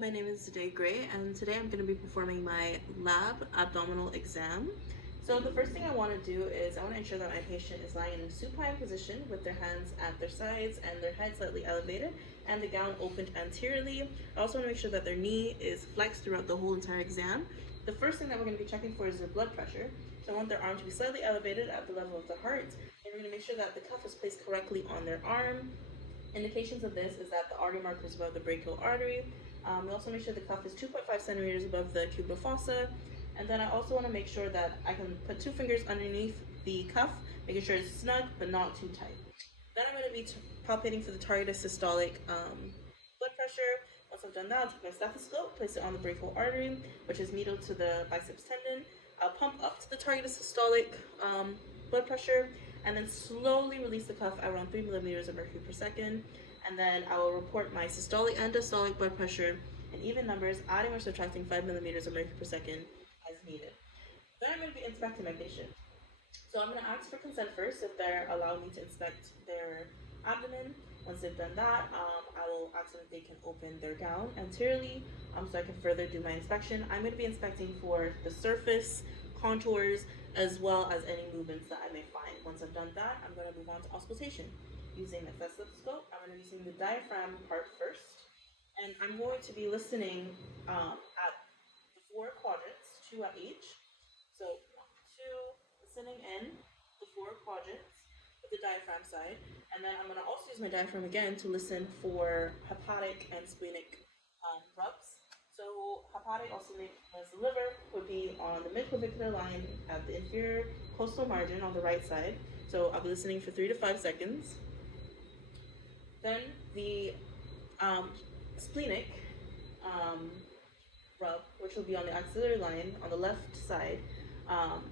my name is Day Gray, and today I'm going to be performing my lab abdominal exam. So the first thing I want to do is I want to ensure that my patient is lying in a supine position with their hands at their sides and their head slightly elevated and the gown opened anteriorly. I also want to make sure that their knee is flexed throughout the whole entire exam. The first thing that we're going to be checking for is their blood pressure. So I want their arm to be slightly elevated at the level of the heart, and we're going to make sure that the cuff is placed correctly on their arm. Indications of this is that the artery marker is above the brachial artery. We also make sure the cuff is 2.5 centimeters above the cubital fossa. And then I also want to make sure that I can put 2 fingers underneath the cuff, making sure it's snug but not too tight. Then I'm going to be palpating for the targeted systolic blood pressure. Once I've done that, I'll take my stethoscope, place it on the brachial artery, which is medial to the biceps tendon. I'll pump up to the targeted systolic blood pressure, and then slowly release the cuff at around 3 millimeters of mercury per second. And then I will report my systolic and diastolic blood pressure in even numbers, adding or subtracting 5 millimeters of mercury per second as needed. Then I'm going to be inspecting my patient. So I'm going to ask for consent first if they're allowing me to inspect their abdomen. Once they've done that, I will ask them if they can open their gown anteriorly so I can further do my inspection. I'm going to be inspecting for the surface, contours, as well as any movements that I may find. Once I've done that, I'm going to move on to auscultation. Using the stethoscope, I'm going to be using the diaphragm part first, and I'm going to be listening at the 4 quadrants, 2 at each. So 1, 2, listening in the 4 quadrants with the diaphragm side, and then I'm going to also use my diaphragm again to listen for hepatic and splenic rubs. So hepatic, also known as the liver, would be on the midclavicular line at the inferior costal margin on the right side. So I'll be listening for 3 to 5 seconds. Then the splenic rub, which will be on the axillary line on the left side on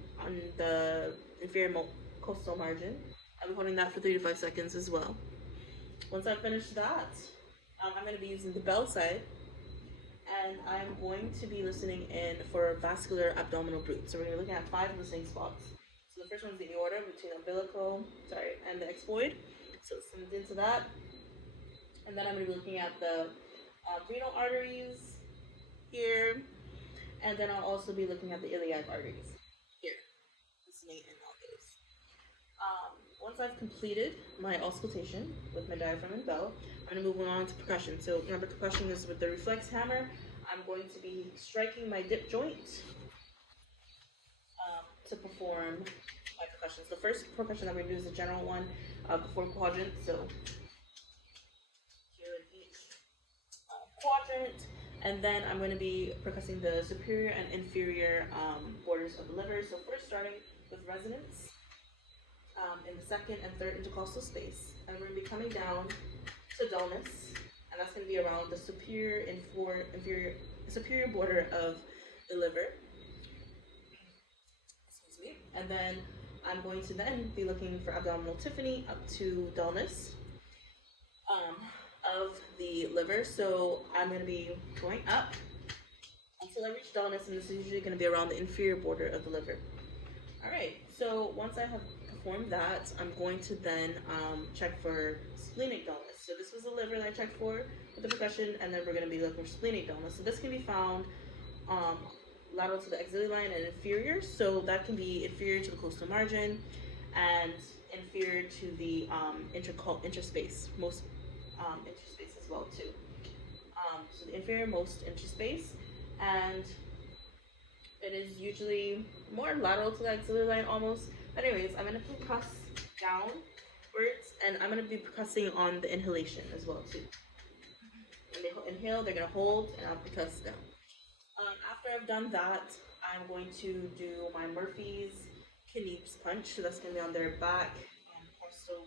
the inferior costal margin. I'll be holding that for 3 to 5 seconds as well. Once I've finished that, I'm going to be using the bell side, and I'm going to be listening in for vascular abdominal brute. So we're going to be looking at 5 listening spots. So the first one is the aorta between umbilical, and the xiphoid. So listen into that. And then I'm going to be looking at the renal arteries here. And then I'll also be looking at the iliac arteries here. Listening in on those. Once I've completed my auscultation with my diaphragm and bell, I'm going to move on to percussion. So remember, percussion is with the reflex hammer. I'm going to be striking my dip joint to perform my percussion. So the first percussion that we're going to do is the general one of the 4 quadrants. So here in each quadrant. And then I'm going to be percussing the superior and inferior borders of the liver. So first starting with resonance in the 2nd and 3rd intercostal space. And we're going to be coming down to dullness, and that's going to be around the superior border of the liver. Excuse me. And then I'm going to then be looking for abdominal Tiffany up to dullness of the liver. So I'm going to be going up until I reach dullness, and this is usually going to be around the inferior border of the liver. All right, so once I have performed that, I'm going to then check for splenic dullness. So this was the liver that I checked for with the percussion, and then we're going to be looking for splenic dullness. So this can be found lateral to the axillary line and inferior. So that can be inferior to the costal margin and inferior to the interspace, most interspace as well too. So the inferior most interspace, and it is usually more lateral to the axillary line almost. But anyways, I'm going to percuss downwards, and I'm going to be percussing on the inhalation as well too. When they inhale, they're going to hold, and I'll percuss down. After I've done that, I'm going to do my Murphy's Knees punch. So that's going to be on their back and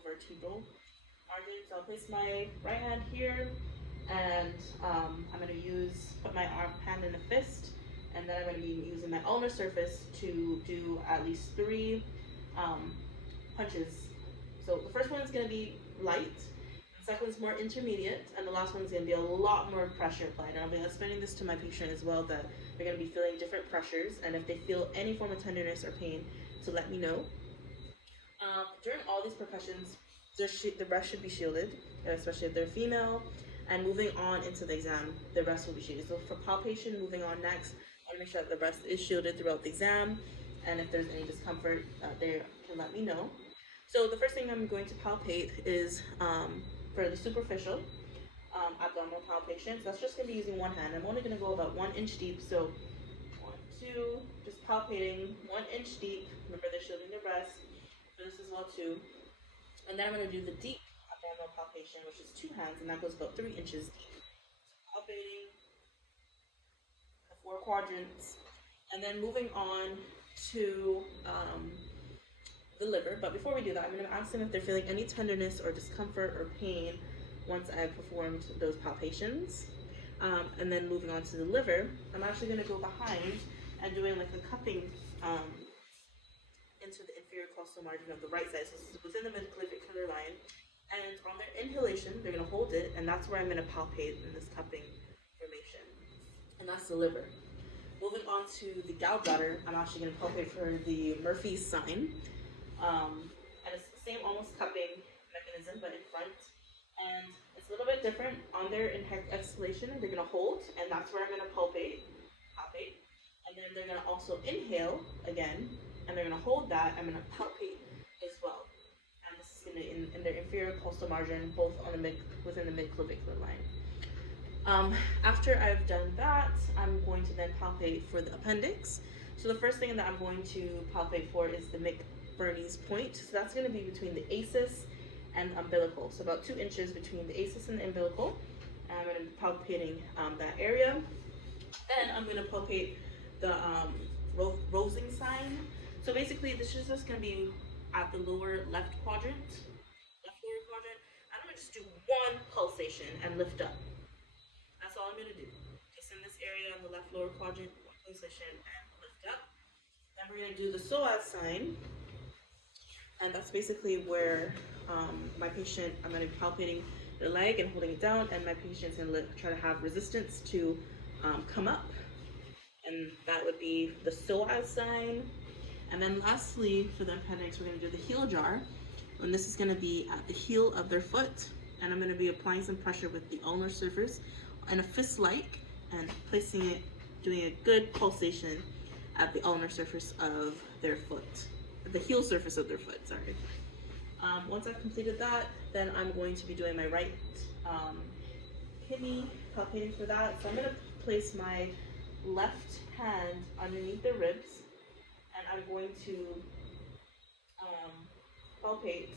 vertebral margin. So I'll place my right hand here, and I'm going to put my hand in a fist, and then I'm going to be using my ulnar surface to do at least 3 punches. So the first one is going to be light, the second one is more intermediate, and the last one is going to be a lot more pressure applied. And I'll be explaining this to my patient as well, that they're going to be feeling different pressures, and if they feel any form of tenderness or pain, to let me know. During all these percussions, their breast should be shielded, especially if they're female, And moving on into the exam, the breast will be shielded. So for palpation, moving on next, I want to make sure that the breast is shielded throughout the exam, and if there's any discomfort, they can let me know. So the first thing I'm going to palpate is for the superficial abdominal palpation. So that's just going to be using one hand. I'm only going to go about 1 inch deep. So 1, 2, just palpating 1 inch deep. Remember, they're shielding their breast. For this as well too. And then I'm going to do the deep abdominal palpation, which is 2 hands, and that goes about 3 inches deep. So palpating the 4 quadrants, and then moving on to the liver. But before we do that, I'm going to ask them if they're feeling any tenderness or discomfort or pain once I've performed those palpations. And then moving on to the liver, I'm actually going to go behind and doing like the cupping into the inferior costal margin of the right side. So this is within the midclavicular line. And on their inhalation, they're going to hold it, and that's where I'm going to palpate in this cupping formation. And that's the liver. Moving on to the gallbladder, I'm actually going to palpate for the Murphy's sign. And it's the same almost cupping mechanism, but in front. And it's a little bit different. On their exhalation, they're going to hold, and that's where I'm going to palpate. And then they're going to also inhale again, and they're going to hold that. I'm going to palpate as well. And this is going to in their inferior costal margin, both on the within the midclavicular line. After I've done that, I'm going to then palpate for the appendix. So the first thing that I'm going to palpate for is the McBurney's point. So that's going to be between the ACES and umbilical. So about 2 inches between the ACES and the umbilical. And I'm going to be palpating that area. Then I'm going to palpate the Rosing sign. So basically, this is just going to be at the lower left quadrant. And I'm going to just do 1 pulsation and lift up. That's all I'm going to do. Just in this area in the left lower quadrant, 1 pulsation and lift up. Then we're going to do the psoas sign. And that's basically where my patient, I'm going to be palpating their leg and holding it down, and my patient's going to try to have resistance to come up. And that would be the psoas sign. And then lastly, for the appendix, we're going to do the heel jar. And this is going to be at the heel of their foot. And I'm going to be applying some pressure with the ulnar surface in a fist-like and placing it, doing a good pulsation at the ulnar surface of their foot. The heel surface of their foot, sorry. Once I've completed that, then I'm going to be doing my right kidney, palpating for that. So I'm going to place my left hand underneath the ribs, and I'm going to palpate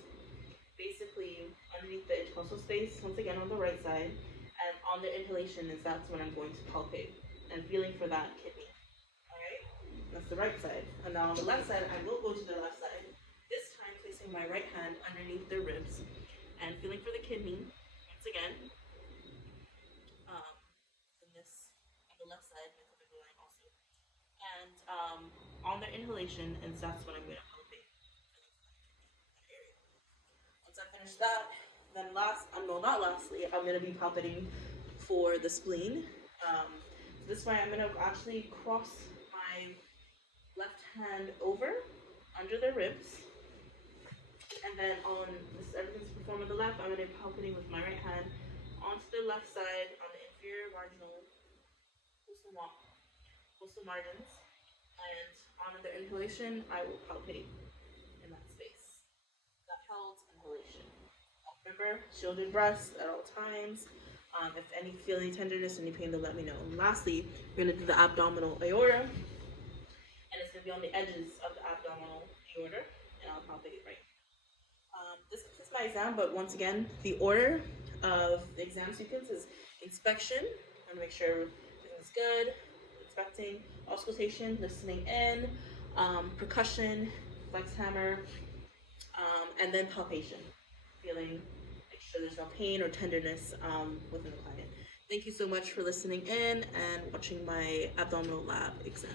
basically underneath the intercostal space, once again on the right side, and on the inhalation is that's when I'm going to palpate and feeling for that kidney. Alright, that's the right side. And now on the left side, I will go to the left side, this time placing my right hand underneath the ribs and feeling for the kidney, once again, in this, on the left side, midclavicular line also. And on their inhalation, and that's when I'm going to palpate that area. Once I finish that, then not lastly, I'm going to be palpating for the spleen. This way I'm going to actually cross my left hand over under the ribs, and then on this, everything's performed on the left, I'm going to be palpating with my right hand onto the left side on the inferior marginal costal margins, and on the inhalation I will palpate in that space. That held inhalation. Remember, shielded breast at all times. If any feeling tenderness, any pain, then let me know. And lastly, we're going to do the abdominal aorta, and it's going to be on the edges of the abdominal aorta, and I'll palpate it right. This is my exam, but once again, the order of the exam sequence is inspection. I want to make sure everything's good, inspecting, auscultation, listening in, percussion, flex hammer, and then palpation, feeling, make sure there's no pain or tenderness within the client. Thank you so much for listening in and watching my abdominal lab exam.